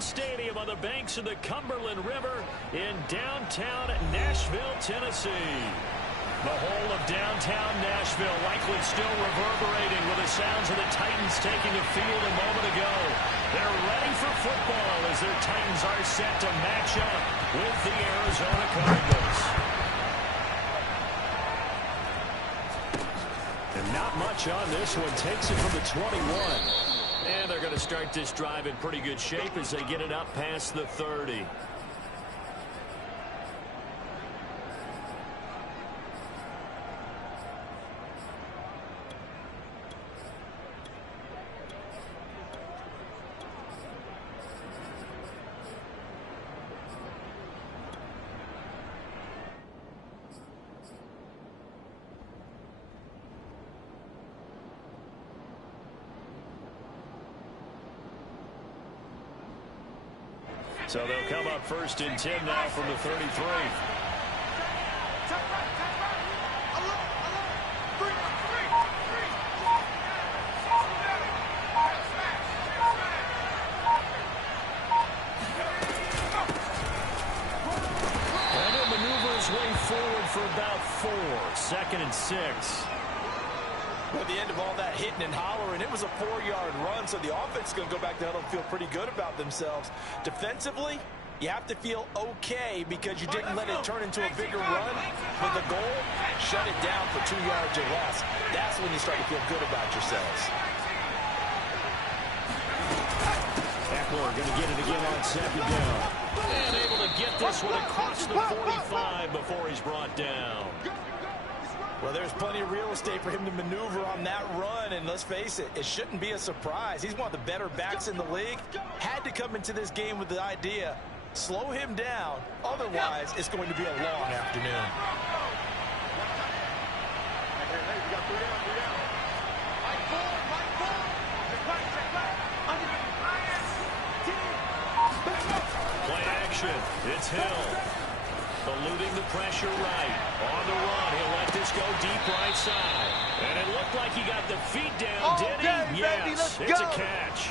Stadium on the banks of the Cumberland River in downtown Nashville, Tennessee. The whole of downtown Nashville likely still reverberating with the sounds of the Titans taking the field a moment ago. They're ready for football as their Titans are set to match up with the Arizona Cardinals. And not much on this one. Takes it from the 21. And they're going to start this drive in pretty good shape as they get it up past the 30. So they'll come up first and 10 now from the 33. And he'll maneuver his way forward for about 4. 2nd and 6. At the end of all that hitting and hollering, it was a 4-yard run, so the offense is going to go back down and feel pretty good about themselves. Defensively, you have to feel okay because you didn't let it turn into a bigger run. But the goal, shut it down for 2 yards or less. That's when you start to feel good about yourselves. Eckler going to get it again on 2nd down. And able to get this one across the 45 before he's brought down. Well, there's plenty of real estate for him to maneuver on that run, and let's face it, it shouldn't be a surprise. He's one of the better backs in the league. Had to come into this game with the idea, slow him down, otherwise it's going to be a long afternoon. Play action, it's Hill. Eluding the pressure right. On the run, he'll let this go deep right side. And it looked like he got the feet down, did he? Yes, it's a catch.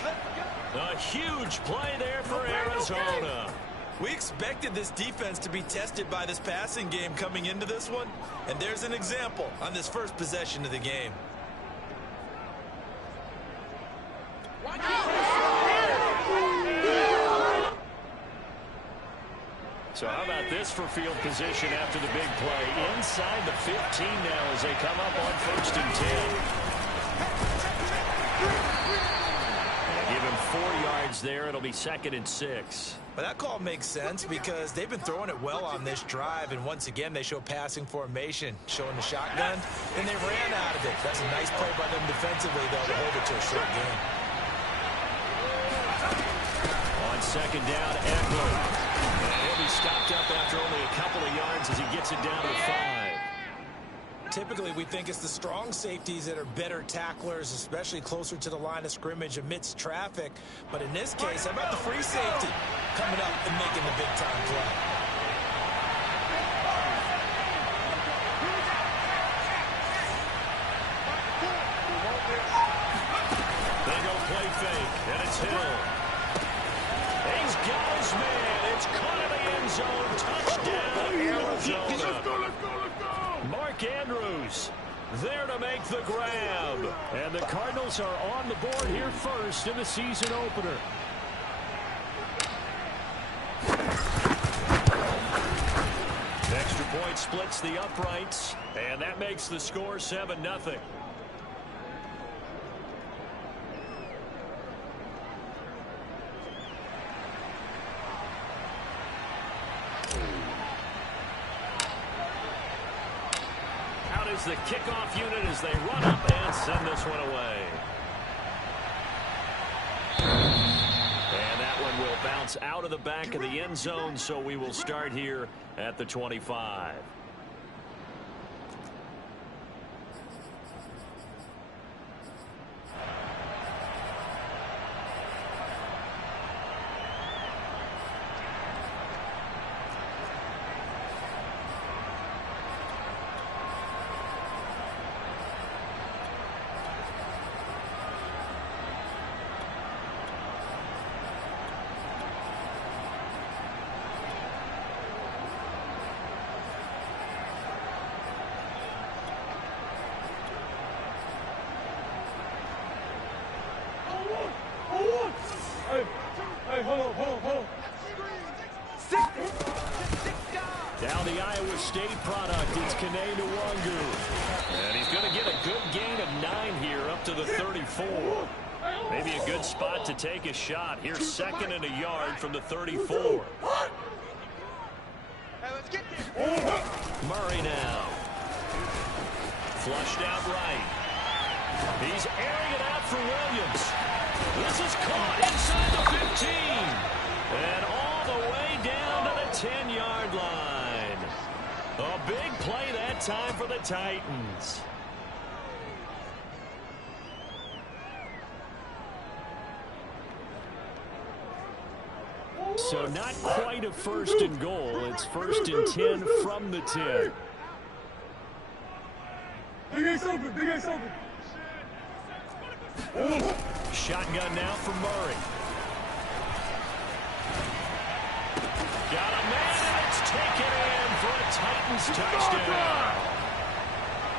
A huge play there for Arizona. We expected this defense to be tested by this passing game coming into this one. And there's an example on this first possession of the game. So how about this for field position after the big play? Inside the 15 now as they come up on 1st and 10. And give him 4 yards there. It'll be 2nd and 6. But that call makes sense because they've been throwing it well on this drive. And once again, they show passing formation, showing the shotgun. And they ran out of it. That's a nice play by them defensively, though, to hold it to a short game. On 2nd down, Eckler. He'll be stopped up after only a couple of yards as he gets it down to 5. Typically, we think it's the strong safeties that are better tacklers, especially closer to the line of scrimmage amidst traffic. But in this case, how about the free safety coming up and making the big-time play? They go play fake, and it's Hill. He's got his man. It's caught in the end zone. Touchdown, Arizona. Let's go. Mark Andrews there to make the grab. And the Cardinals are on the board here first in the season opener. Extra point splits the uprights, and that makes the score 7-0. The kickoff unit as they run up and send this one away. And that one will bounce out of the back of the end zone, so we will start here at the 25. State product. It's Kene Nwangu. And he's going to get a good gain of 9 here up to the 34. Maybe a good spot to take a shot. Here's 2nd and a yard from the 34. Murray now. Flushed out right. He's airing it out for Williams. This is caught inside the 15. And all the way down to the 10-yard line. A big play that time for the Titans. So not quite a 1st and goal. It's 1st and 10 from the 10. Big Ace open, Big Ace open. Shotgun now for Murray. Got a man, and it's taken in for a Titans touchdown.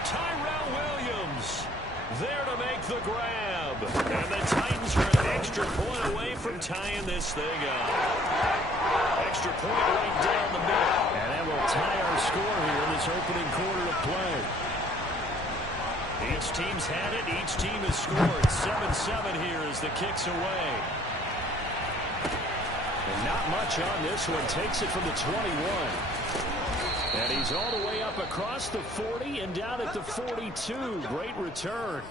Tyrell Williams there to make the grab. And the Titans are an extra point away from tying this thing up. Extra point right down the middle. And that will tie our score here in this opening quarter of play. Each team's had it. Each team has scored. 7-7 here as the kick's away. And not much on this one. Takes it from the 21. And he's all the way up across the 40 and down at the 42. Great return.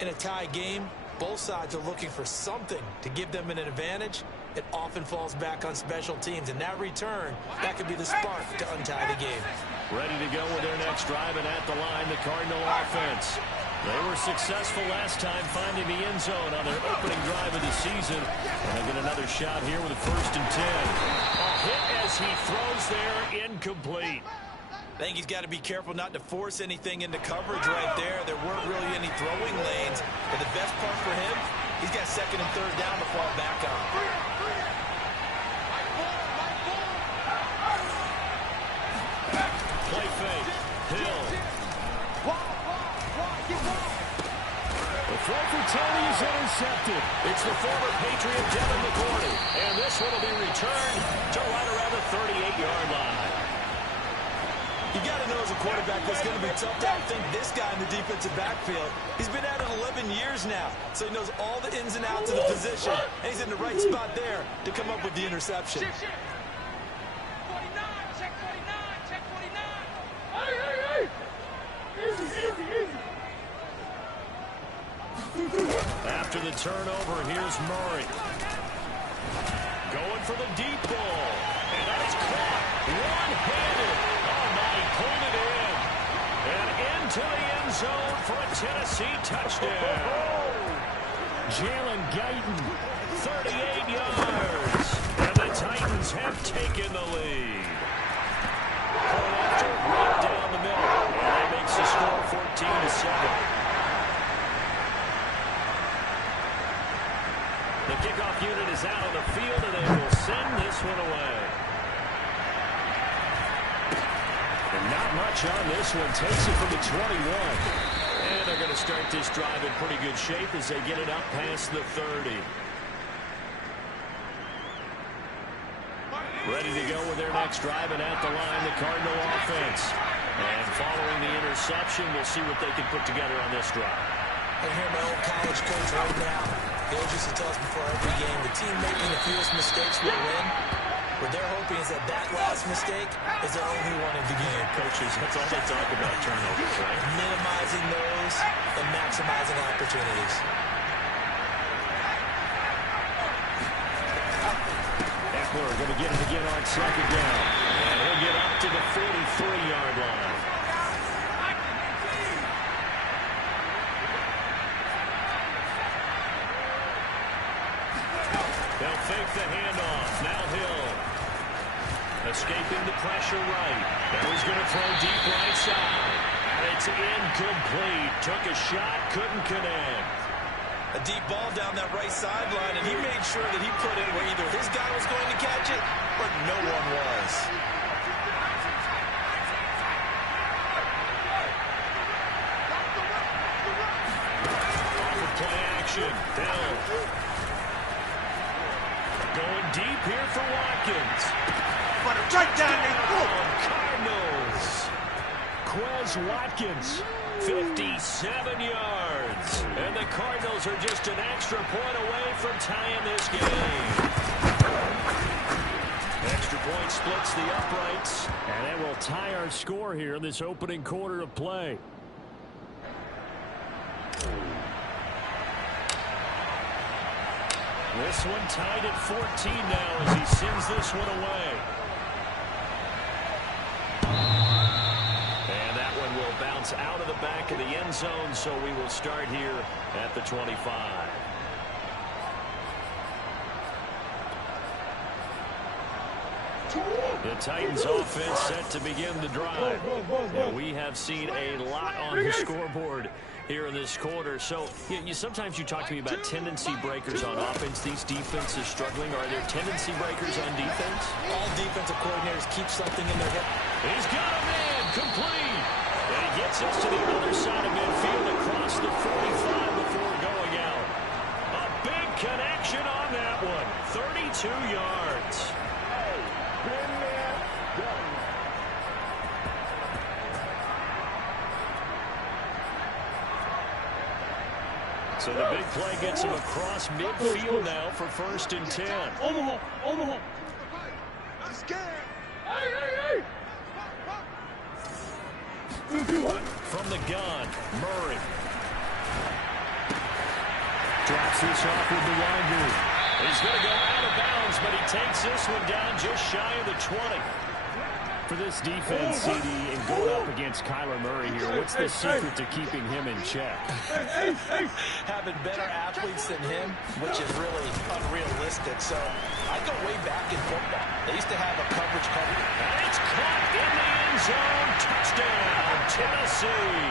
In a tie game, both sides are looking for something to give them an advantage. It often falls back on special teams. And that return, that could be the spark to untie the game. Ready to go with their next drive, and at the line, the Cardinal offense. They were successful last time finding the end zone on their opening drive of the season. And they get another shot here with a 1st and 10. A hit as he throws there, incomplete. I think he's got to be careful not to force anything into coverage right there. There weren't really any throwing lanes. But the best part for him, he's got 2nd and 3rd down to fall back on. Play fake. Hill. The throw for Tony is intercepted. It's the former Patriot Devin McCourty. And this one will be returned to right around the 38-yard line. You got to know as a quarterback that's going to be tough to outthink this guy in the defensive backfield. He's been at it 11 years now, so he knows all the ins and outs of the position. And he's in the right spot there to come up with the interception. After the turnover, here's Murray. Going for the deep ball. And that is caught. One-handed. Oh, my, he pulled it in. And into the end zone for a Tennessee touchdown. Jalen Guyton, 38 yards. And the Titans have taken the lead. Going after it right down the middle. And that makes the score 14-7. The kickoff unit is out on the field, and they will send this one away. And not much on this one. Takes it from the 21. And they're going to start this drive in pretty good shape as they get it up past the 30. Ready to go with their next drive, and at the line, the Cardinal offense. And following the interception, we'll see what they can put together on this drive. I hear my old college coach right now. They used to tell us before every game, the team making the fewest mistakes will win. What they're hoping is that that last mistake is their only one of the game. Coaches, that's all they talk about, turnovers, right? Minimizing those and maximizing opportunities. Eckler going to get it again on 2nd down. And he'll get up to the 43-yard line. They'll fake the handoff. Now Hill. Escaping the pressure right. Now he's going to throw deep right side. And it's incomplete. Took a shot, couldn't connect. A deep ball down that right sideline, and he made sure that he put it where either his guy was going to catch it or no one was. Off of play action. Hill. Going deep here for Watkins. Right down there. Cardinals. Quez Watkins. 57 yards. And the Cardinals are just an extra point away from tying this game. Extra point splits the uprights. And it will tie our score here in this opening quarter of play. This one tied at 14 now as he sends this one away. And that one will bounce out of the back of the end zone, so we will start here at the 25. The Titans offense set to begin the drive. And we have seen a lot on the scoreboard here in this quarter. So sometimes you talk to me about tendency breakers on offense. These defenses struggling. Are there tendency breakers on defense? All defensive coordinators keep something in their hip. He's got a man complete. And he gets us to the other side of midfield across the 45 before going out. A big connection on that one. 32 yards. So the big play gets him across midfield now for 1st and 10. Omaha. I'm scared. Hey. From the gun, Murray. Drops this off with the winder. He's going to go out of bounds, but he takes this one down just shy of the 20. For this defense, CD, and going up against Kyler Murray here, what's the secret to keeping him in check? Having better athletes than him, which is really unrealistic. So I go way back in football. They used to have a coverage cover. And it's caught in the end zone. Touchdown, Tennessee.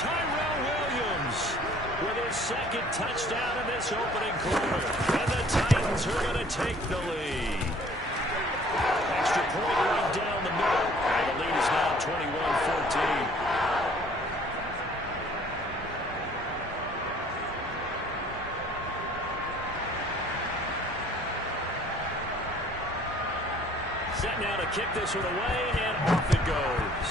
Tyrell Williams with his 2nd touchdown in this opening quarter. And the Titans are going to take the lead. Extra point right down the middle. And the lead is now 21-14. Set now to kick this one away, and off it goes.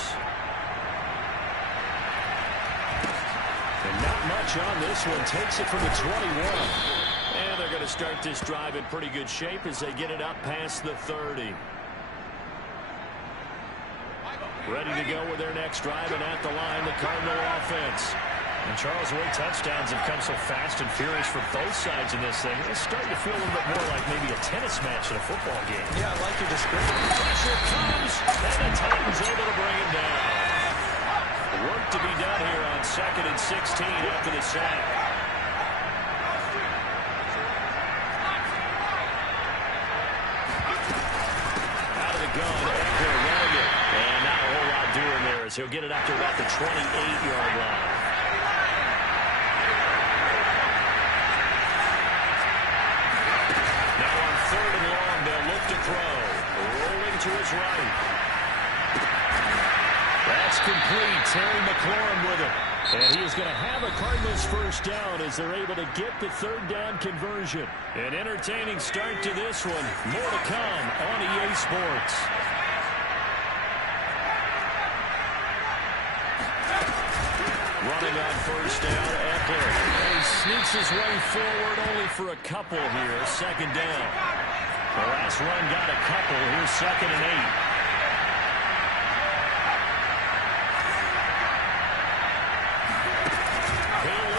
And not much on this one. Takes it from the 21. And they're going to start this drive in pretty good shape as they get it up past the 30. Ready to go with their next drive, and at the line, the Cardinal offense. And Charles, the way touchdowns have come so fast and furious for both sides in this thing, it's starting to feel a little bit more like maybe a tennis match in a football game. Yeah, I like your description. Pressure comes, and the Titans able to bring him down. Work to be done here on 2nd and 16 after the sack. Out of the gun, Eckler running it. And not a whole lot doing there as he'll get it up to about the 28-yard line. Now on 3rd and long, they'll look to throw. Rolling to his right. That's complete. Terry McLaurin with it. And he is going to have a Cardinals first down as they're able to get the 3rd down conversion. An entertaining start to this one. More to come on EA Sports. Running on 1st down, Eckler. And he sneaks his way forward only for a couple here. 2nd down. The last run got a couple. Here's 2nd and 8.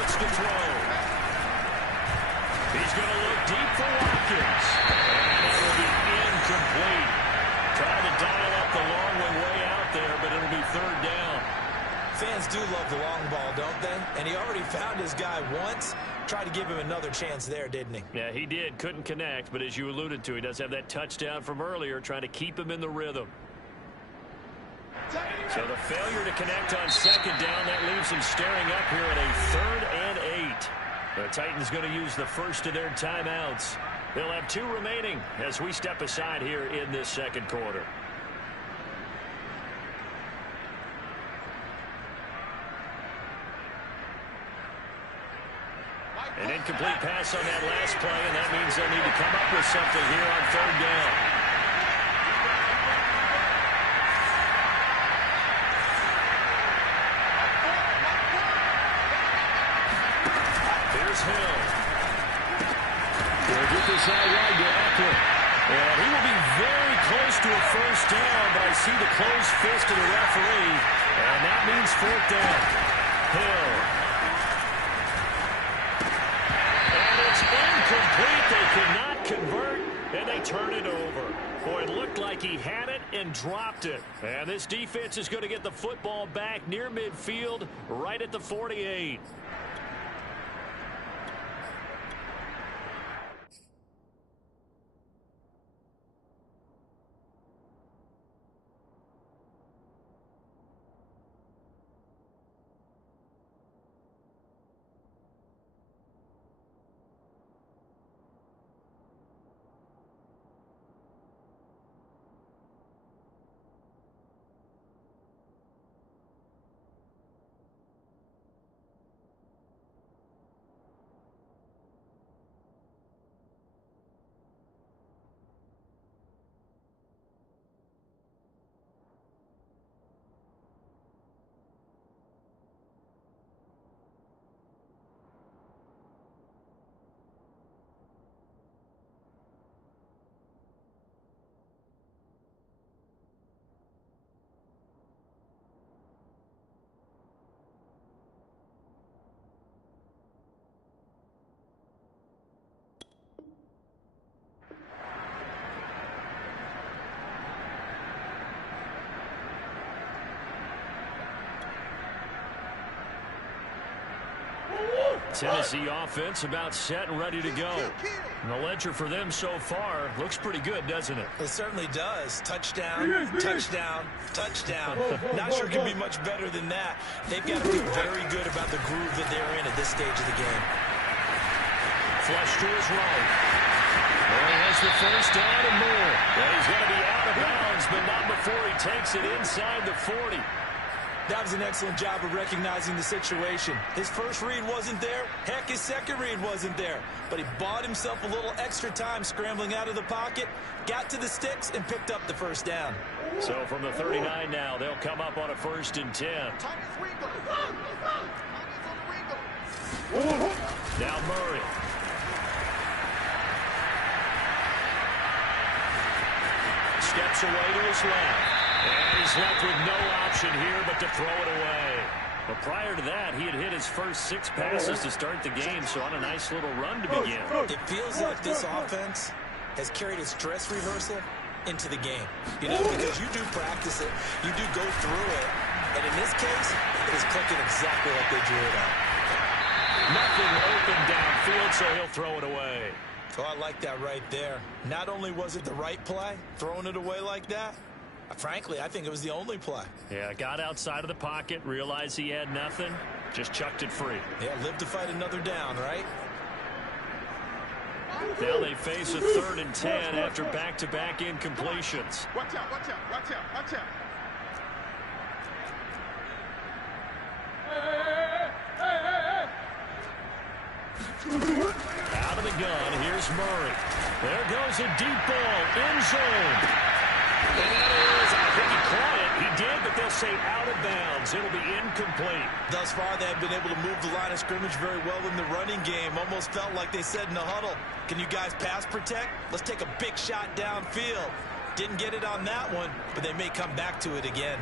To throw. He's going to look deep for Watkins. And it will be incomplete. Trying to dial up the long one way out there, but it'll be 3rd down. Fans do love the long ball, don't they? And he already found his guy once. Tried to give him another chance there, didn't he? Yeah, he did. Couldn't connect, but as you alluded to, he does have that touchdown from earlier, trying to keep him in the rhythm. So the failure to connect on 2nd down, that leaves him staring up here at a 3rd and 8. The Titans going to use the first of their timeouts. They'll have 2 remaining as we step aside here in this 2nd quarter. An incomplete pass on that last play, and that means they'll need to come up with something here on 3rd down. to a first down, but I see the closed fist of the referee, and that means fourth down. Hill. And it's incomplete. They could not convert, and they turn it over. Boy, it looked like he had it and dropped it. And this defense is going to get the football back near midfield, right at the 48. Tennessee offense about set and ready to go. And the ledger for them so far looks pretty good, doesn't it? It certainly does. Touchdown, touchdown, touchdown. Not sure it can be much better than that. They've got to feel very good about the groove that they're in at this stage of the game. Flush to his right. Well, he has the first down and more. Well, he's going to be out of bounds, but not before he takes it inside the 40. That was an excellent job of recognizing the situation. His first read wasn't there. Heck, his second read wasn't there. But he bought himself a little extra time scrambling out of the pocket, got to the sticks, and picked up the first down. So from the 39 now, they'll come up on a 1st and 10. Now Murray. Steps away to his left. And he's left with no option here but to throw it away. But prior to that, he had hit his first 6 passes to start the game, so on a nice little run to begin. It feels like this offense has carried its dress rehearsal into the game. You know, because you do practice it, you do go through it, and in this case, it is clicking exactly like they drew it up. Nothing open downfield, so he'll throw it away. Oh, I like that right there. Not only was it the right play, throwing it away like that, frankly, I think it was the only play. Yeah, got outside of the pocket, realized he had nothing, just chucked it free. Yeah, live to fight another down, right? Now they face a 3rd and 10 after back-to-back incompletions. Watch out, watch out, watch out, watch out. Out of the gun, here's Murray. There goes a deep ball, end zone. And that is, I think he caught it. He did, but they'll say out of bounds. It'll be incomplete. Thus far, they have been able to move the line of scrimmage very well in the running game. Almost felt like they said in the huddle, can you guys pass protect? Let's take a big shot downfield. Didn't get it on that one, but they may come back to it again.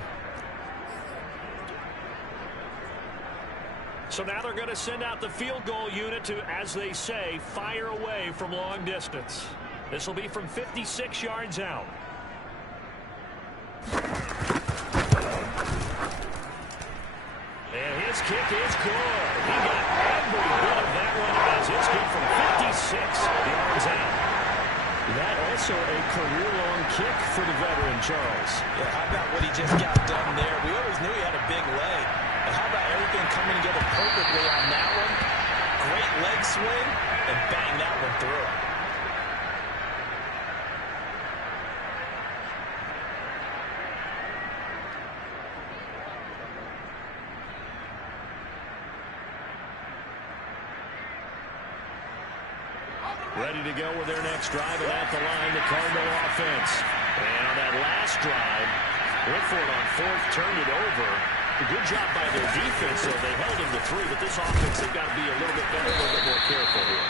So now they're going to send out the field goal unit to, as they say, fire away from long distance. This will be from 56 yards out. And his kick is good. He got every bit of that one as it's good from 56 yards out. That also a career-long kick for the veteran, Charles. Yeah, how about what he just got done there? We always knew he had a big leg. But how about everything coming together perfectly on that one? Great leg swing, and bang that one through. Ready to go with their next drive, and at the line, the Cardinal offense. And on that last drive, went for it on 4th, turned it over. A good job by their defense, though. They held him to 3, but this offense, they've got to be a little bit better, a little bit more careful here.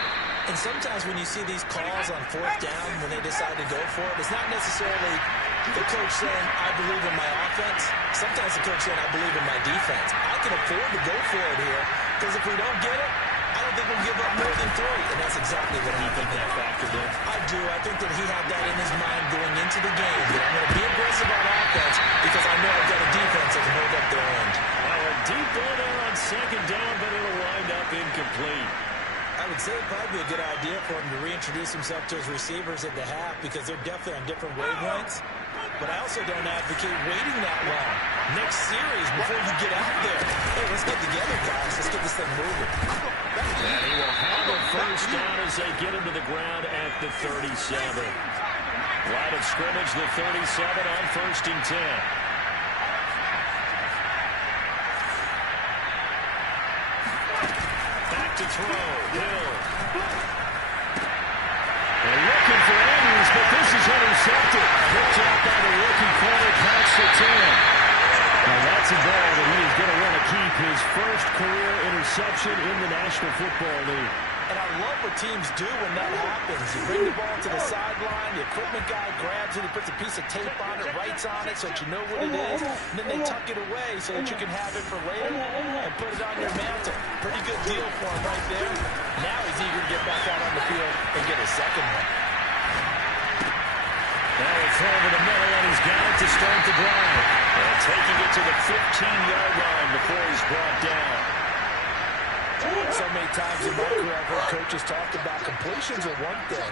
And sometimes when you see these calls on 4th down, when they decide to go for it, it's not necessarily The coach saying, I believe in my offense. Sometimes the coach saying, I believe in my defense. I can afford to go for it here, because if we don't get it, I don't think we'll give up more than 3. And that's exactly what I think that factored in. I do. I think that he had that in his mind going into the game. That I'm going to be aggressive on offense because I know I've got a defense that can hold up their end. A deep ball there on second down, but it'll wind up incomplete. I would say it'd probably be a good idea for him to reintroduce himself to his receivers at the half because they're definitely on different wavelengths. But I also don't advocate waiting that long. Next series, before you get out there, hey, let's get together, guys. Let's get this thing moving. And he will have a first down as they get him to the ground at the 37. Line of scrimmage, the 37 on 1st and 10. To throw, Hill. They're looking for Andrews, but this is intercepted. Picked up by the rookie corner, Pat Surtain. Now that's a ball that he is going to want to keep, his first career interception in the National Football League. And I love what teams do when that happens. You bring the ball to the sideline, the equipment guy grabs it, he puts a piece of tape on it, writes on it so that you know what it is, and then they tuck it away so that you can have it for later and put it on your mantle. Pretty good deal for him right there. Now he's eager to get back out on the field and get his second one. Now he'll throw over the middle, and he's got it to start the drive. And taking it to the 15-yard line before he's brought down. So many times in my career I've heard coaches talk about completions are one thing.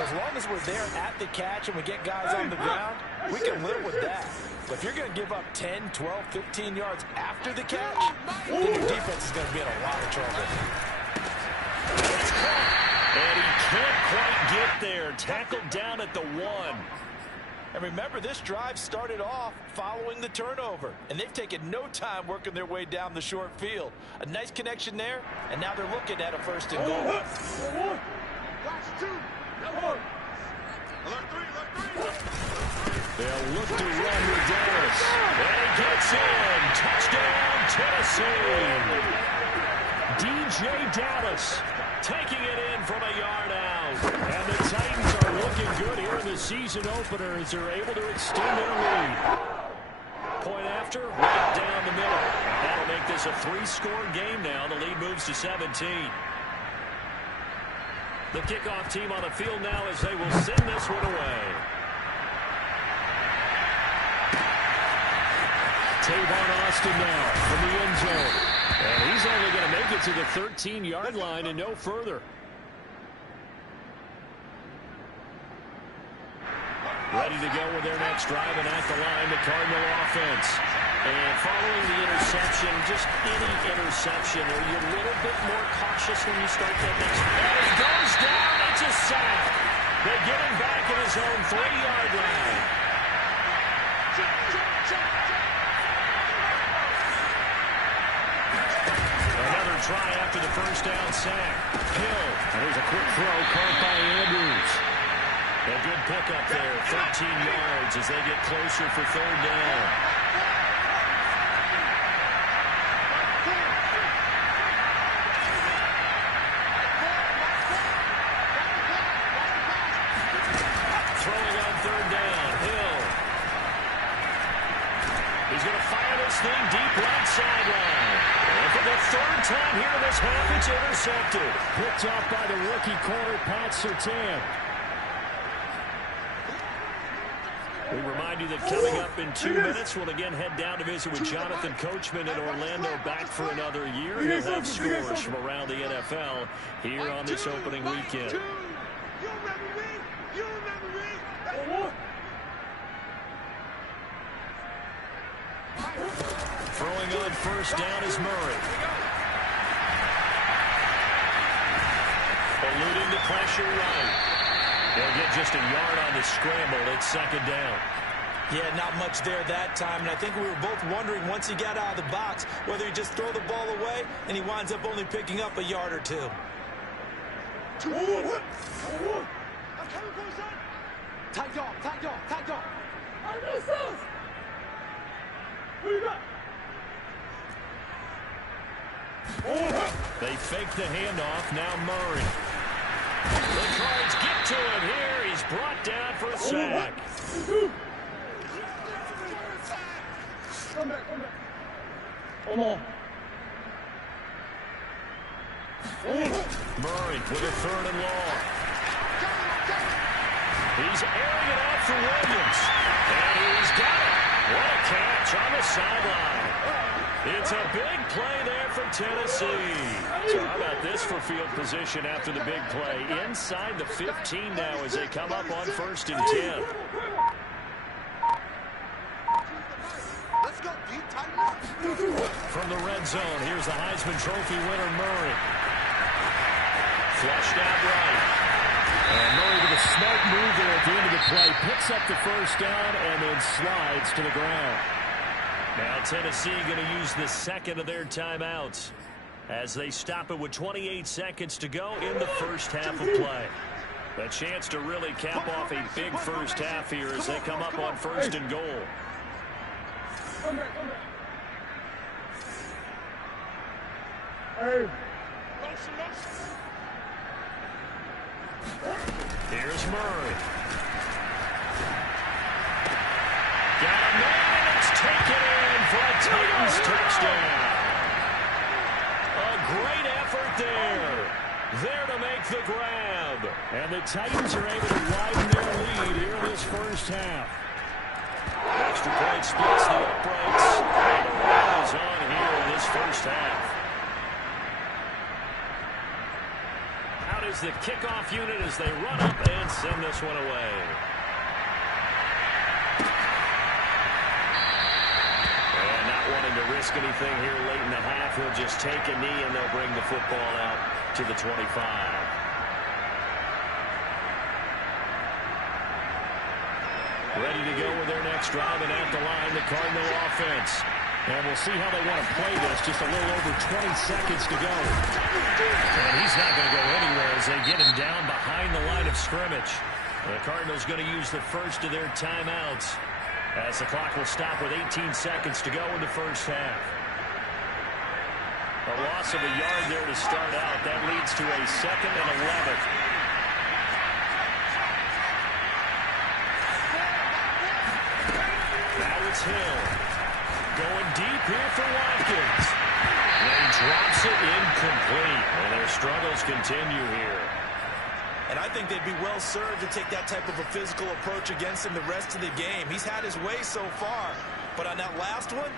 As long as we're there at the catch and we get guys on the ground, we can live with that. But if you're going to give up 10, 12, 15 yards after the catch, then your defense is going to be in a lot of trouble. And he can't quite get there. Tackled down at the 1. And remember, this drive started off following the turnover. And they've taken no time working their way down the short field. A nice connection there, and now they're looking at a 1st and goal. They'll look to run with Dallas. And he gets in. Touchdown, Tennessee. DJ Dallas taking it in from a yard out. And the Titans are looking good here in the season opener as they're able to extend their lead. Point after, right down the middle. That'll make this a 3-score game now. The lead moves to 17. The kickoff team on the field now as they will send this one away. Tavon Austin now from the end zone. And he's only going to make it to the 13-yard line and no further. Ready to go with their next drive, and at the line, the Cardinal offense. And following the interception, just any interception, are you a little bit more cautious when you start that next? And he goes down, it's a sack. They get him back in his own 3-yard line. Another try after the first down sack. Hill, and there's a quick throw caught by Andrews. A good pickup there, 13 yards as they get closer for 3rd down. Throwing on 3rd down, Hill. He's going to fire this thing deep right sideline. And for the 3rd time here in this half, it's intercepted. Picked off by the rookie corner, Pat Surtain. We remind you that coming up in 2 minutes, we'll again head down to visit with Jonathan Coachman in Orlando, back for another year. He'll have scores from around the NFL here on this opening weekend. Throwing on 1st down is Murray. Eluding the pressure right. They'll get just a yard on the scramble. It's 2nd down. Yeah, not much there that time. And I think we were both wondering once he got out of the box whether he just throw the ball away and he winds up only picking up a yard or 2. They fake the handoff. Now Murray. The Cards get to him here. He's brought down for a sack. Murray with a 3rd and long. He's airing it out for Williams. And he's got it. What a catch on the sideline. It's a big play there for Tennessee. So how about this for field position after the big play? Inside the 15 now as they come up on 1st and 10. Let's go, D. Tighten up. From the red zone, here's the Heisman Trophy winner, Murray. Flushed out right. And Murray with a smart move there at the end of the play. Picks up the 1st down and then slides to the ground. Now Tennessee going to use the 2nd of their timeouts as they stop it with 28 seconds to go in the 1st half of play. A chance to really cap off a big 1st half here as they come up on 1st and goal. Here's Murray. Got a man, and it's taken in for a Titans touchdown. A great effort there. There to make the grab. And the Titans are able to widen their lead here in this 1st half. Extra point splits the uprights. And the run is on here in this 1st half. Out is the kickoff unit as they run up and send this one away. And not wanting to risk anything here late in the half, he'll just take a knee and they'll bring the football out to the 25. Ready to go with their next drive, and at the line, the Cardinal offense. And we'll see how they want to play this. Just a little over 20 seconds to go. And he's not going to go anywhere as they get him down behind the line of scrimmage. The Cardinals going to use the 1st of their timeouts as the clock will stop with 18 seconds to go in the 1st half. A loss of a yard there to start out. That leads to a 2nd and 11. Now it's Hill. Going deep here for Watkins. And he drops it incomplete. And their struggles continue here. And I think they'd be well served to take that type of a physical approach against him the rest of the game. He's had his way so far. But on that last one,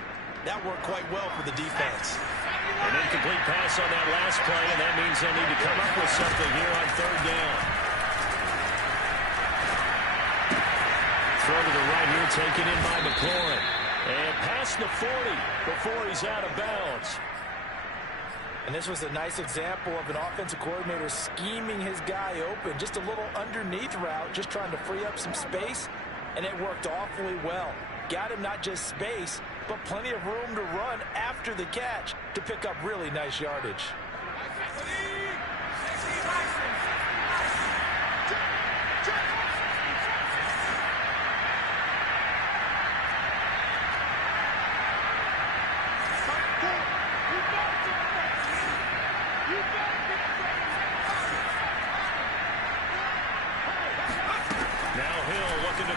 that worked quite well for the defense. An incomplete pass on that last play, and that means they'll need to come up with something here on 3rd down. Throw to the right here, taken in by McLaurin. And past the 40 before he's out of bounds. And this was a nice example of an offensive coordinator scheming his guy open. Just a little underneath route, just trying to free up some space. And it worked awfully well. Got him not just space, but plenty of room to run after the catch to pick up really nice yardage.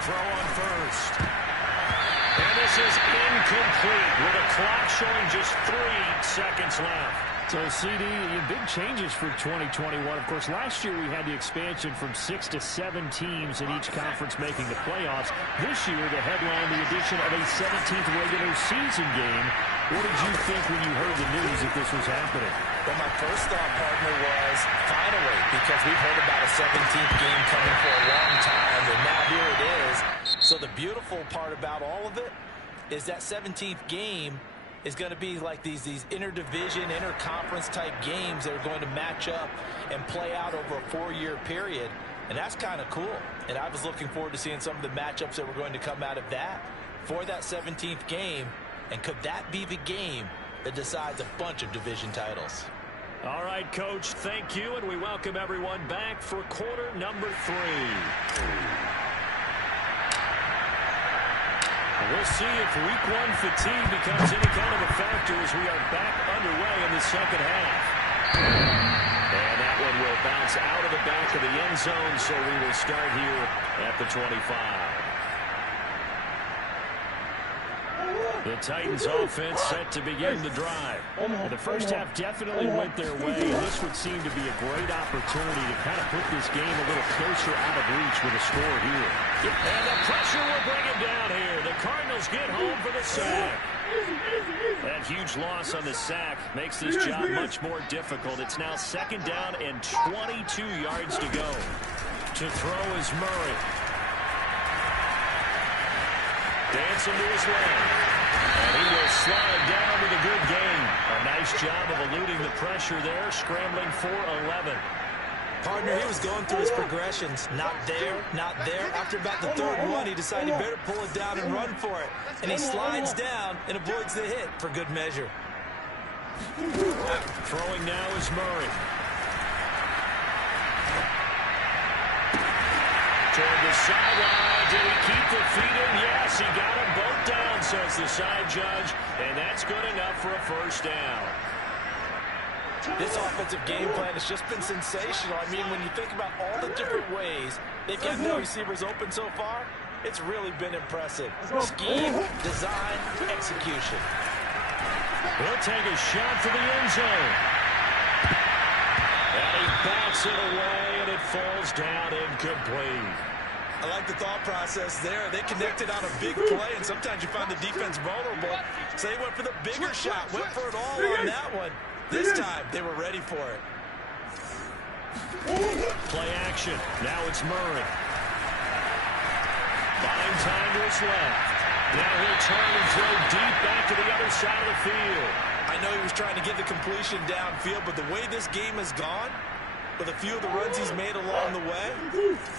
Throw on 1st. And this is incomplete with a clock showing just 3 seconds left. So, CD, big changes for 2021. Of course, last year we had the expansion from 6 to 7 teams in each conference making the playoffs. This year, the headline, the addition of a 17th regular season game. What did you think when you heard the news that this was happening? Well, my first thought, partner, was finally, because we've heard about a 17th game coming for a long time, and now here it is. So the beautiful part about all of it is that 17th game is going to be like these interdivision, interconference type games that are going to match up and play out over a 4-year period. And that's kind of cool. And I was looking forward to seeing some of the matchups that were going to come out of that for that 17th game. And could that be the game that decides a bunch of division titles? All right, Coach, thank you. And we welcome everyone back for quarter number 3. We'll see if week 1 fatigue becomes any kind of a factor as we are back underway in the 2nd half. And that one will bounce out of the back of the end zone, so we will start here at the 25. The Titans offense set to begin the drive. And the first half definitely went their way, and this would seem to be a great opportunity to kind of put this game a little closer out of reach with a score here. And the pressure will bring him down here. The Cardinals get home for the sack. That huge loss on the sack makes this job much more difficult. It's now 2nd down and 22 yards to go. To throw is Murray. Dancing to his left. And he will slide down with a good gain. A nice job of eluding the pressure there, scrambling for 11. Partner, he was going through his progressions. Not there, not there. After about the 3rd one, he decided he better pull it down and run for it. And he slides down and avoids the hit for good measure. Throwing now is Murray. Toward the sideline. Did he keep the feet in? Yes, he got them both down, says the side judge. And that's good enough for a first down. This offensive game plan has just been sensational. I mean, when you think about all the different ways they've gotten the receivers open so far, it's really been impressive. Scheme, design, execution. He'll take a shot for the end zone. And he bats it away, and it falls down incomplete. I like the thought process there. They connected on a big play, and sometimes you find the defense vulnerable. So they went for the bigger shot, went for it all on that one. This time, they were ready for it. Play action. Now it's Murray. Buying time to his left. Now he'll turn and throw deep back to the other side of the field. I know he was trying to get the completion downfield, but the way this game has gone, with a few of the runs he's made along the way,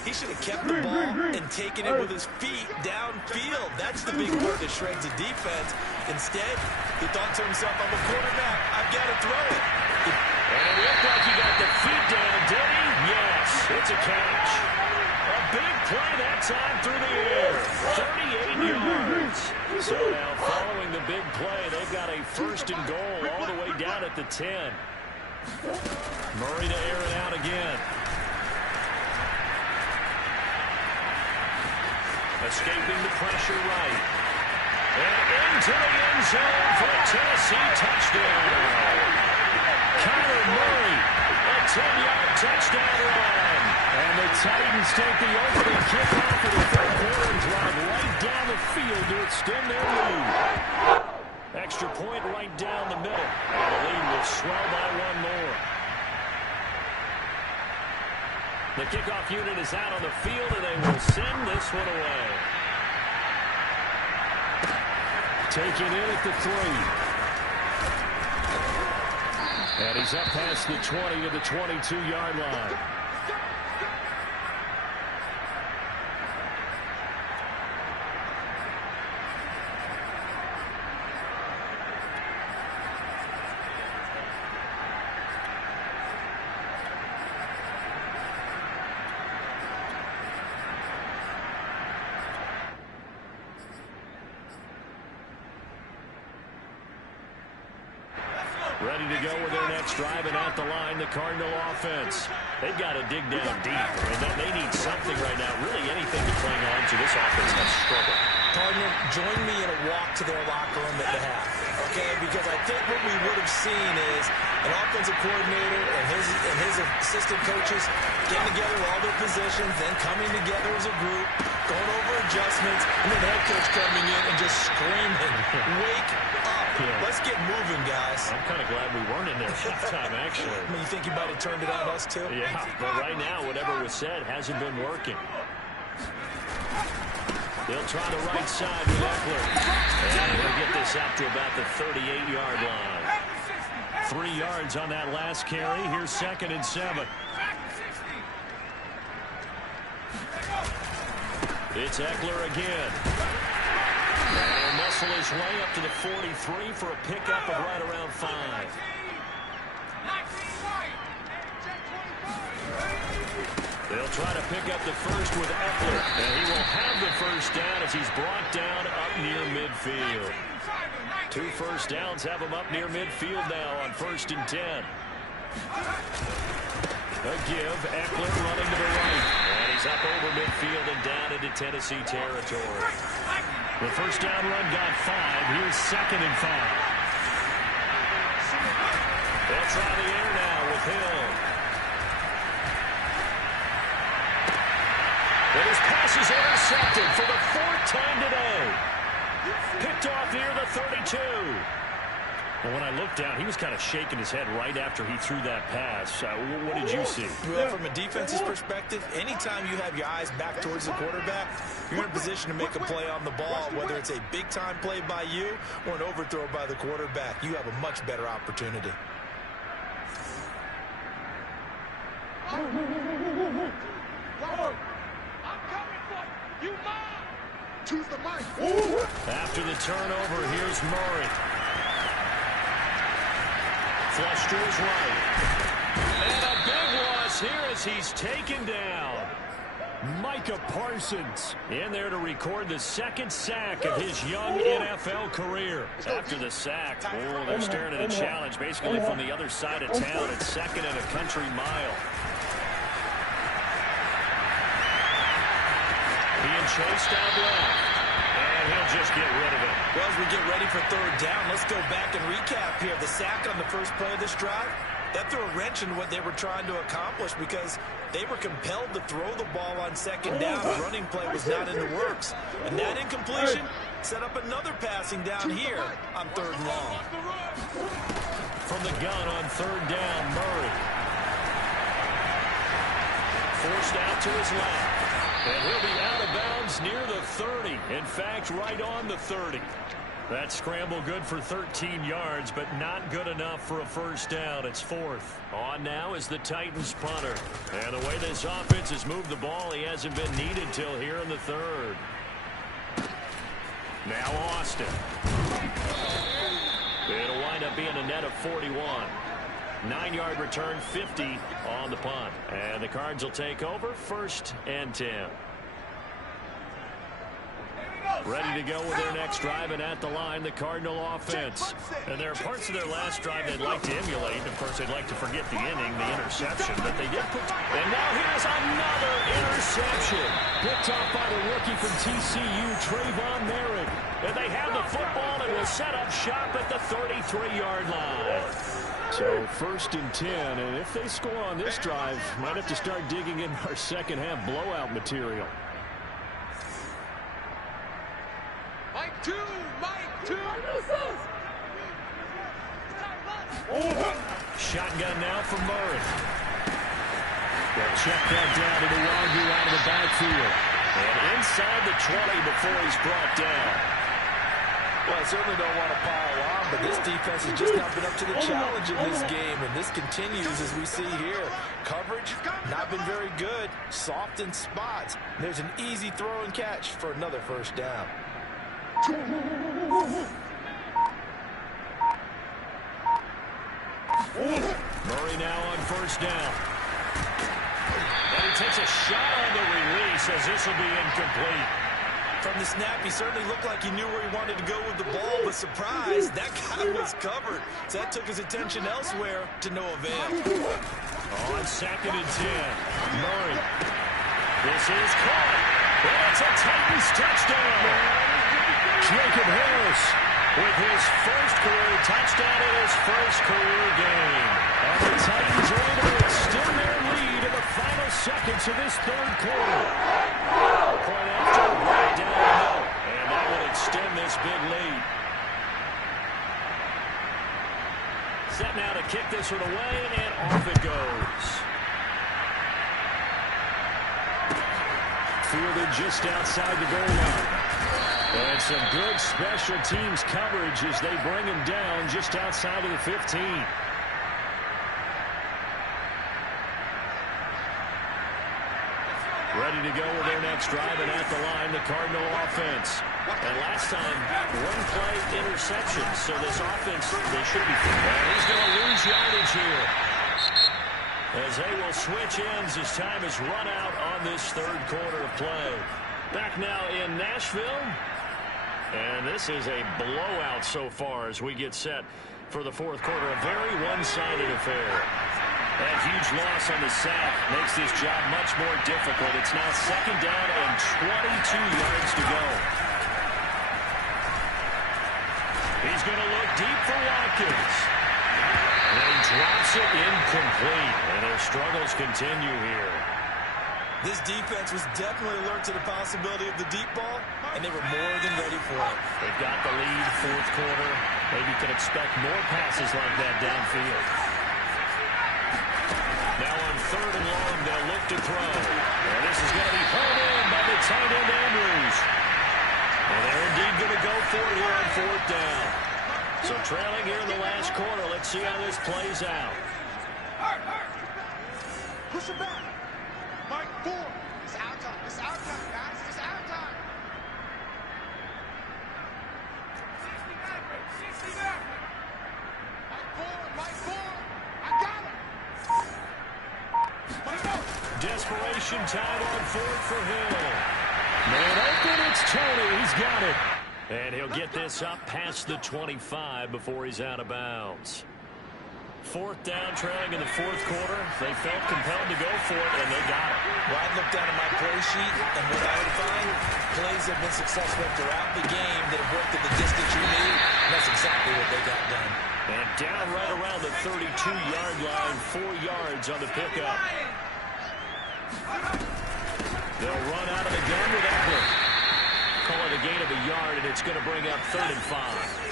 he should have kept the ball and taken it with his feet downfield. That's the big part that shreds the defense. Instead, he thought to himself, I'm a quarterback, I've got to throw it. And it looked like he got the feet down, did he? Yes, it's a catch. A big play that time through the air. 38 yards. So now following the big play, they've got a 1st and goal all the way down at the 10. Murray to air it out again. Escaping the pressure right. And into the end zone for a Tennessee touchdown. Kyler Murray, a 10-yard touchdown run. And the Titans take the opening kickoff of the 3rd quarter and drive right down the field to extend their lead. Extra point right down the middle. And the lead will swell by 1 more. The kickoff unit is out on the field, and they will send this one away. Taken in at the 3. And he's up past the 20 to the 22-yard line. Ready to go with their next drive, and at the line, the Cardinal offense. They've got to dig down deep. I mean, they need something right now, really anything to cling on to. This offense has struggled. Partner, join me in a walk to their locker room at the half, okay? Because I think what we would have seen is an offensive coordinator and his assistant coaches getting together all their positions, then coming together as a group, going over adjustments, and then head coach coming in and just screaming, wake up. Yeah. Let's get moving, guys. I'm kind of glad we weren't in there halftime, actually. I mean, you think you might have turned it on us, too? Yeah, but right now, whatever was said hasn't been working. They'll try the right side with Eckler. And he'll get this out to about the 38-yard line. 3 yards on that last carry. Here's 2nd and 7. It's Eckler again. And he'll muscle his way up to the 43 for a pickup of right around 5. They'll try to pick up the first with Eckler, and he will have the first down as he's brought down up near midfield. 2 first downs have him up near midfield now on 1st and 10. A give, Eckler running to the right, and he's up over midfield and down into Tennessee territory. The first down run got 5. Here's 2nd and 5. They'll try the air now with Hill. But his pass is intercepted for the 4th time today. Picked off near the 32. Well, when I looked down, he was kind of shaking his head right after he threw that pass. What did you see? Well, from a defense's perspective, anytime you have your eyes back towards the quarterback, you're in a position to make a play on the ball, whether it's a big-time play by you or an overthrow by the quarterback. You have a much better opportunity. After the turnover, here's Murray. Flush to his right. And a big loss here as he's taken down. Micah Parsons in there to record the 2nd sack of his young NFL career. After the sack, they're staring at a challenge basically from the other side of town at 2nd and a country mile. Being chased out left. And he'll just get rid of it. Well, as we get ready for 3rd down, let's go back and recap here. The sack on the first play of this drive, that threw a wrench in what they were trying to accomplish because they were compelled to throw the ball on 2nd down. The running play was not in the works. And that incompletion set up another passing down here on 3rd and long. From the gun on 3rd down, Murray. Forced out to his left. And he'll be out of bounds near the 30. In fact, right on the 30. That scramble good for 13 yards, but not good enough for a first down. It's 4th. On now is the Titans punter. And the way this offense has moved the ball, he hasn't been needed till here in the 3rd. Now Austin. It'll wind up being a net of 41. 9-yard return, 50 on the punt. And the Cards will take over, 1st and 10. Ready to go with their next drive, and at the line, the Cardinal offense. And there are parts of their last drive they'd like to emulate. Of course, they'd like to forget the inning, the interception, but they did put... And now here's another interception. Picked off by the rookie from TCU, Trayvon Merritt. And they have the football and will set up shop at the 33-yard line. So 1st and 10, and if they score on this drive, might have to start digging in our second-half blowout material. Mike 2! Shotgun now for Murray. They'll check that down to Nwogu out of the backfield. And inside the 20 before he's brought down. Well, I certainly don't want to pile on, but this defense has just not been up to the challenge in this game, and this continues as we see here. Coverage, not been very good, soft in spots. There's an easy throw and catch for another first down. Murray now on 1st down. And he takes a shot on the release as this will be incomplete. From the snap, he certainly looked like he knew where he wanted to go with the ball, but surprise, that guy was covered. So that took his attention elsewhere to no avail. On 2nd and 10, Murray. This is caught. And it's a Titans touchdown. Jacob Harris with his first career touchdown in his first career game. And the Titans are able to extend their lead in the final seconds of this 3rd quarter. Point after, right down the middle. And that will extend this big lead. Set now to kick this one away, and off it goes. Fielded just outside the goal line. And some good special teams coverage as they bring him down just outside of the 15. Ready to go with their next drive, and at the line, the Cardinal offense. And last time, 1-play interception. So this offense, they should be... And he's going to lose yardage here. As they will switch ends as time is run out on this 3rd quarter of play. Back now in Nashville. And this is a blowout so far as we get set for the 4th quarter. A very one-sided affair. That huge loss on the sack makes this job much more difficult. It's now 2nd down and 22 yards to go. Watkins. And he drops it incomplete. And their struggles continue here. This defense was definitely alert to the possibility of the deep ball, and they were more than ready for it. They've got the lead, fourth quarter. Maybe can expect more passes like that downfield. Now on third and long, they'll look to throw. And this is going to be pulled in by the tight end Andrews. And they're indeed going to go for it here on fourth down. So trailing here in the last quarter. Let's see how this plays out. Push it back. Mike, 4. It's our time. It's our time, guys. It's our time. 60 back. Mike 4. I got him. Mike 4. Desperation time on fourth for Hill. Man open, it's Tony. He's got it. And he'll get this up past the 25 before he's out of bounds. Fourth down, trailing in the fourth quarter. They felt compelled to go for it, and they got it. Well, I looked down at my play sheet, and what I would find, plays have been successful throughout the game that have worked at the distance you need, and that's exactly what they got done. And down right around the 32-yard line, 4 yards on the pickup. They'll run out of the gun with Eckler. Call it a gain of a yard, and it's going to bring up 3rd and 5.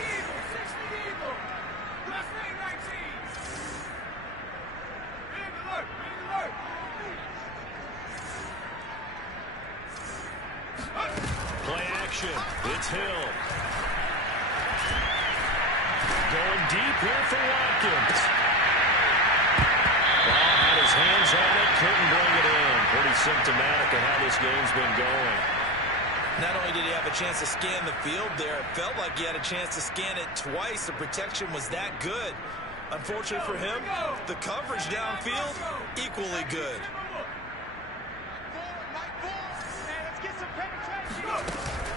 Play action. It's Hill. Going deep here for Watkins. Ball had his hands on it, couldn't bring it in. Pretty symptomatic of how this game's been going. Not only did he have a chance to scan the field there, it felt like he had a chance to scan it twice. The protection was that good. Unfortunately for him, the coverage downfield, equally good.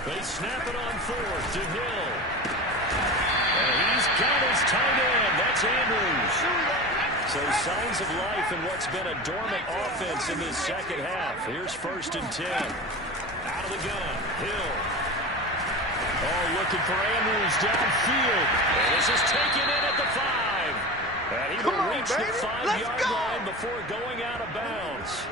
They snap it on fourth to Hill. And he's got his tight end. That's Andrews. So signs of life in what's been a dormant offense in this second half. Here's 1st and 10. Out of the gun, Hill. Oh, looking for Andrews downfield. And this is taken in at the 5. And he will reach the 5-yard line before going out of bounds.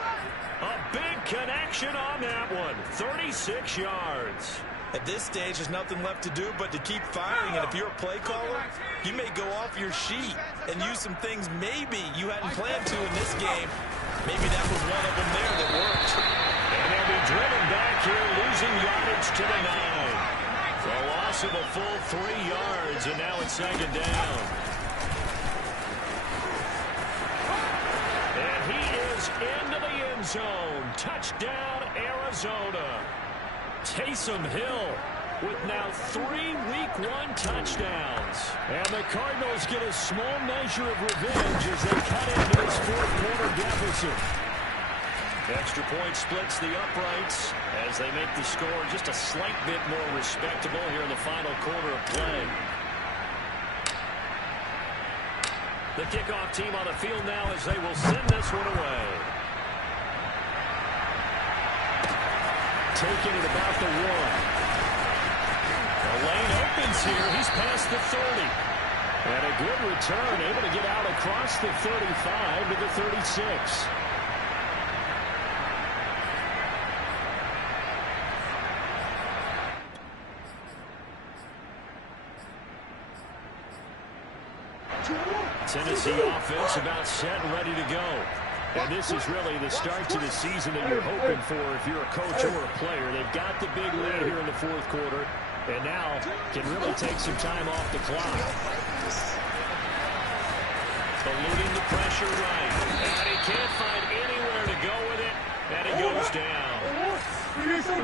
A big connection on that one. 36 yards. At this stage, there's nothing left to do but to keep firing. And if you're a play caller, you may go off your sheet and use some things maybe you hadn't planned to in this game. Maybe that was one of them there that worked. And they'll be driven back here, losing yardage to the 9. The loss of a full 3 yards, and now it's 2nd down. And he is into the end zone. Touchdown, Arizona. Taysom Hill with now 3 Week 1 touchdowns. And the Cardinals get a small measure of revenge as they cut into this fourth quarter deficit. Extra point splits the uprights as they make the score just a slight bit more respectable here in the final quarter of play. The kickoff team on the field now as they will send this one away. Taking it about the 1. The lane opens here. He's past the 30. And a good return, able to get out across the 35 to the 36. Tennessee offense about set and ready to go. And this is really the start to the season that you're hoping for if you're a coach or a player. They've got the big lead here in the fourth quarter, and now can really take some time off the clock. Eluding the pressure right. And he can't find anywhere to go with it, and he goes down.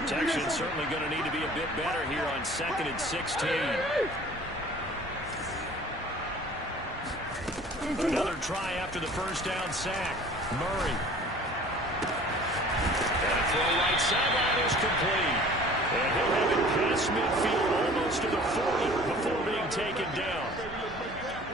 Protection certainly going to need to be a bit better here on 2nd and 16. Another try after the first down sack. Murray. And a throw right sideline is complete. And he'll have it past midfield almost to the 40 before being taken down.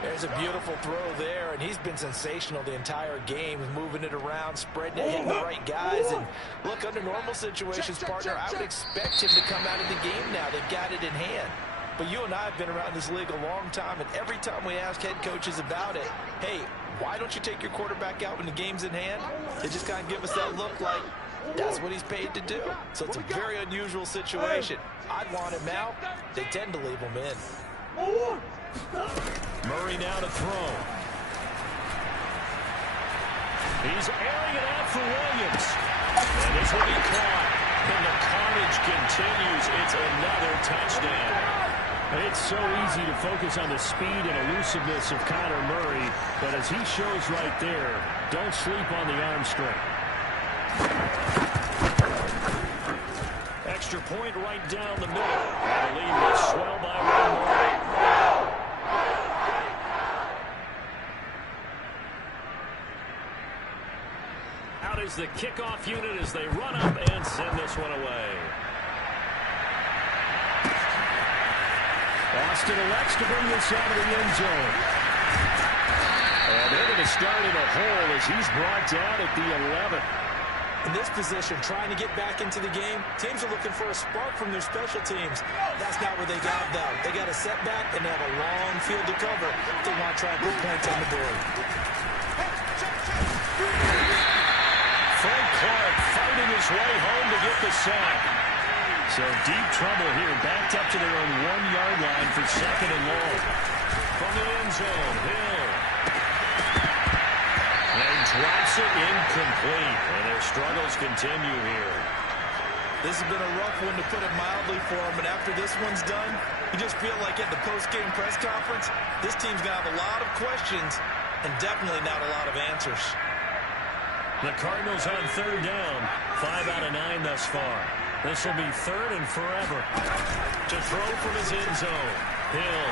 There's a beautiful throw there, and he's been sensational the entire game, moving it around, spreading it, hitting the right guys. And look, under normal situations, partner, I would expect him to come out of the game now. They've got it in hand. but you and I have been around this league a long time, and every time we ask head coaches about it, hey, why don't you take your quarterback out when the game's in hand? They just kind of give us that look like that's what he's paid to do. So it's a very unusual situation. I'd want him out. They tend to leave him in. Murray now to throw. He's airing it out for Williams. And this will be caught. And the carnage continues. It's another touchdown. It's so easy to focus on the speed and elusiveness of Kyler Murray, but as he shows right there, don't sleep on the arm strength. Extra point right down the middle. And the lead will swell by one more. Out is the kickoff unit as they run up and send this one away. Austin elects to bring this out of the end zone. And they're going to start in a hole as he's brought down at the 11. In this position, trying to get back into the game, teams are looking for a spark from their special teams. That's not what they got, though. They got a setback, and they have a long field to cover if they want to try and put points on the board. Frank Clark fighting his way home to get the sack. So deep trouble here, backed up to their own 1-yard line for second and long. From the end zone, Hill. And drops it incomplete. And their struggles continue here. This has been a rough one, to put it mildly, for them. And after this one's done, you just feel like at the post-game press conference, this team's going to have a lot of questions and definitely not a lot of answers. The Cardinals on third down. 5 out of 9 thus far. This will be third and forever. To throw from his end zone. Hill.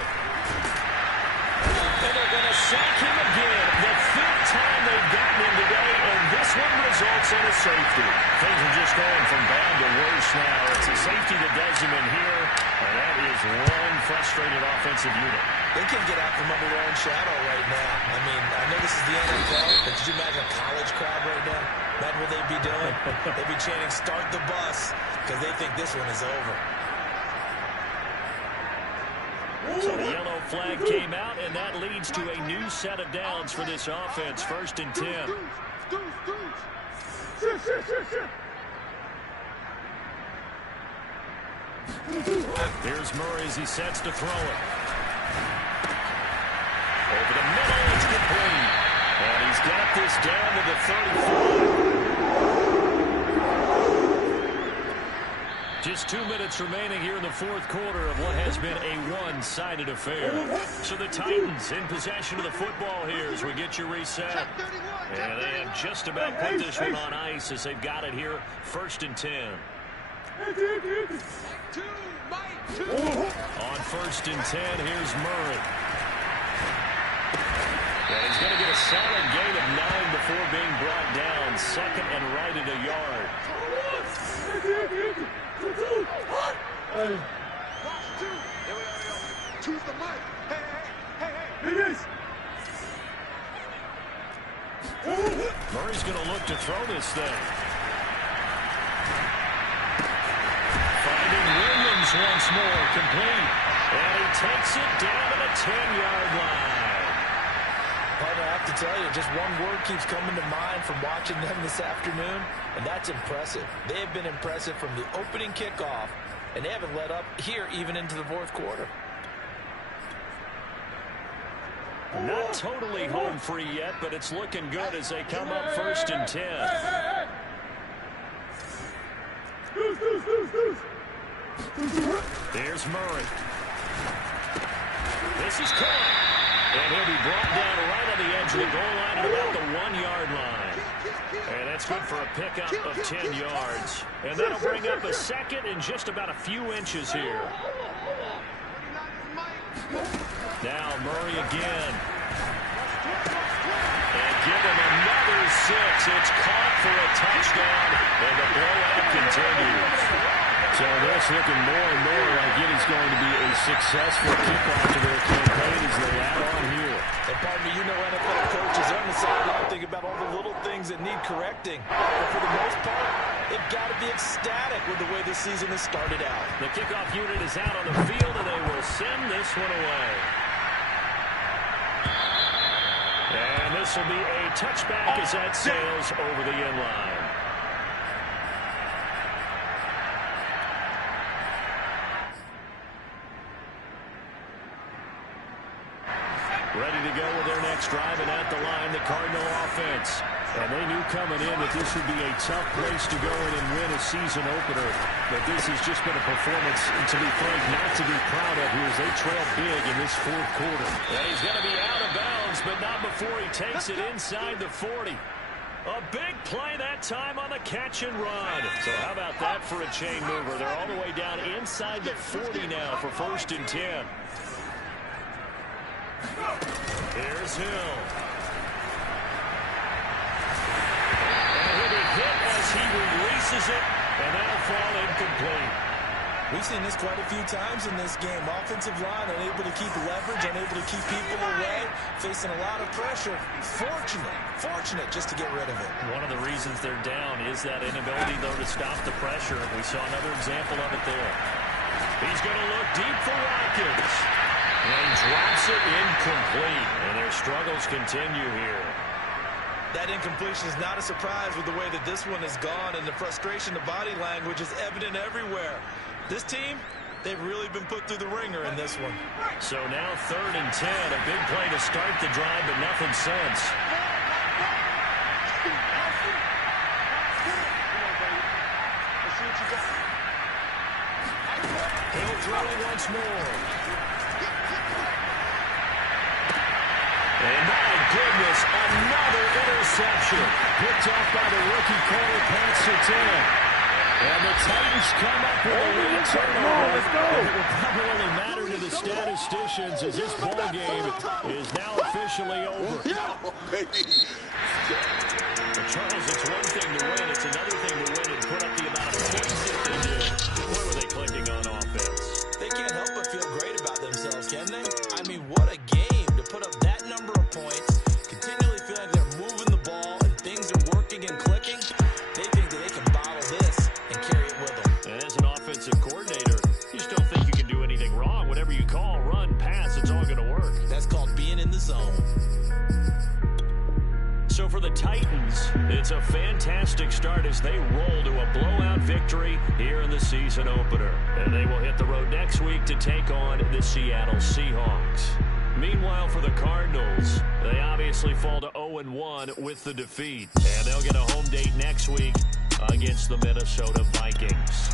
And they're going to sack him again. The 5th time they've gotten him today, and this one results in a safety. Things are just going from bad to worse now. It's a safety that does him in here, and that is one frustrated offensive unit. They can't get out from under their own shadow right now. I mean, I know this is the NFL, but could you imagine a college crowd right now? Imagine what they'd be doing. They'd be chanting, "Start the bus," because they think this one is over. So the yellow flag came out, and that leads to a new set of downs for this offense. 1st and 10. Here's Murray as he sets to throw it. Over the middle, it's complete. And he's got this down to the 35. Just 2 minutes remaining here in the 4th quarter of what has been a one-sided affair. So the Titans in possession of the football here as we get your reset. And they have just about put this one on ice as they've got it here. 1st and 10. On 1st and 10, here's Murray. And he's going to get a solid gain of 9 before being brought down. 2nd and right at a yard. Choose the mic. Hey. Murray's going to look to throw this thing. Finding Williams once more, complete. And he takes it down to the 10-yard line. Partner, I have to tell you, just one word keeps coming to mind from watching them this afternoon, and that's impressive. They have been impressive from the opening kickoff, and they haven't let up here even into the 4th quarter. Not totally home free yet, but it's looking good as they come up 1st and 10. There's Murray. This is caught. And he'll be brought down right on the edge of the goal line at about the 1-yard line. And that's good for a pickup of 10 yards. And that'll bring up a 2nd and just about a few inches here. Now Murray again. And give him another 6. It's caught for a touchdown. And the blowout continues. So this looking more and more like it is going to be a successful kickoff to their campaign as they add on here. And pardon me, you know NFL coaches on the sideline think about all the little things that need correcting. But for the most part, they've got to be ecstatic with the way this season has started out. The kickoff unit is out on the field, and they will this one away. And this will be a touchback as that sails over the end line. Ready to go with their next drive, and at the line, the Cardinal offense. And they knew coming in that this would be a tough place to go in and win a season opener. But this has just been a performance, to be frank, not to be proud of here as they trail big in this fourth quarter. And he's going to be out of bounds, but not before he takes it inside the 40. A big play that time on the catch and run. So how about that for a chain mover? They're all the way down inside the 40 now for 1st and 10. Here's Hill. Hit as he releases it, and that'll fall incomplete. We've seen this quite a few times in this game. Offensive line unable to keep leverage, unable to keep people away, facing a lot of pressure. Fortunate just to get rid of it. One of the reasons they're down is that inability, though, to stop the pressure. We saw another example of it there. He's going to look deep for Watkins. And drops it incomplete. And their struggles continue here. That incompletion is not a surprise with the way that this one has gone, and the frustration, the body language is evident everywhere. This team, they've really been put through the ringer in this one. So now 3rd and 10, a big play to start the drive, but nothing since. He'll throw it once more. And my goodness, another interception. Picked off by the rookie corner, Pat Surtain. And the Titans come up with a late turnover. It will probably only matter to the statisticians as this ball game is now officially over. But Charles, it's one thing to win. It's another thing to win and put up the amount of points that they did. Where were they clicking on offense? They can't help but feel great about themselves, can they? I mean, what a game to put up that number of points, continually feel like they're moving the ball and things are working and clicking. They think that they can bottle this and carry it with them. And as an offensive coordinator, you just don't think you can do anything wrong. Whatever you call, run, pass, it's all going to work. That's called being in the zone. So for the Titans, it's a fantastic start as they roll to a blowout victory here in the season opener. And they will hit the road next week to take on the Seattle Seahawks. Meanwhile, for the Cardinals, they obviously fall to 0-1 with the defeat. And they'll get a home date next week against the Minnesota Vikings.